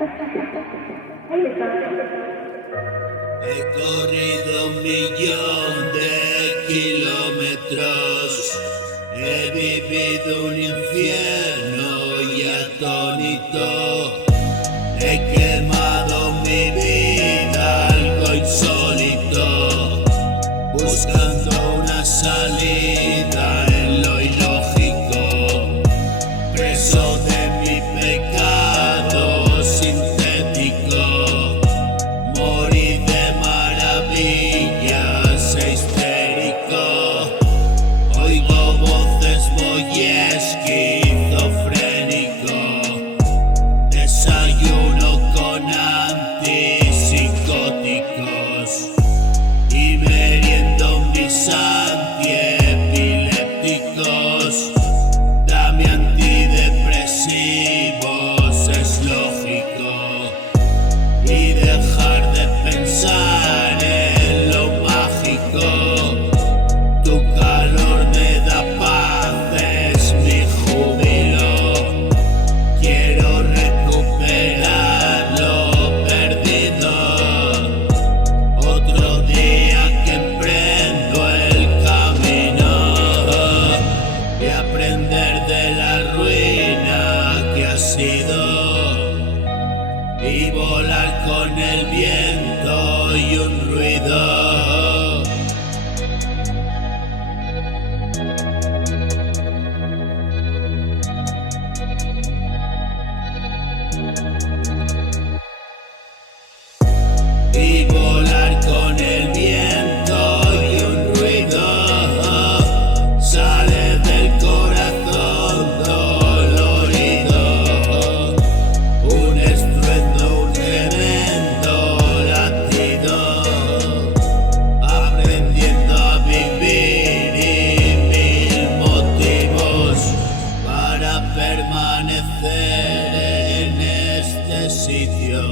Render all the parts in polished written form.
He corrido 1.000.000 de kilómetros, he vivido un infierno y atónito. He quemado mi vida, algo insólito, buscando una salida en lo ilógico, preso de mi pecado sintético. Morí de maravillas e histérico, oigo voces muy esquizofrénico, desayuno con antipsicóticos y meriendo mis antiepilépticos. Dame antidepresivos, es lógico, y dejar de pensar en lo mágico. Tu calor me da paz, es mi júbilo. Quiero recuperar lo perdido. Otro día que emprendo el camino y aprender de la ruina que ha sido, y volar con el viento y un ruido. Y volar con el viento y un ruido. Sale del corazón dolorido, un estruendo, un tremendo latido, aprendiendo a vivir y 1000 motivos para permanecer en este sitio.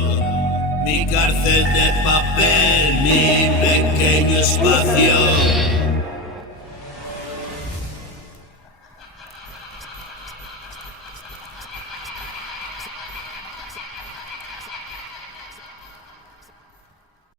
Mi cárcel de papel, mi pequeño espacio.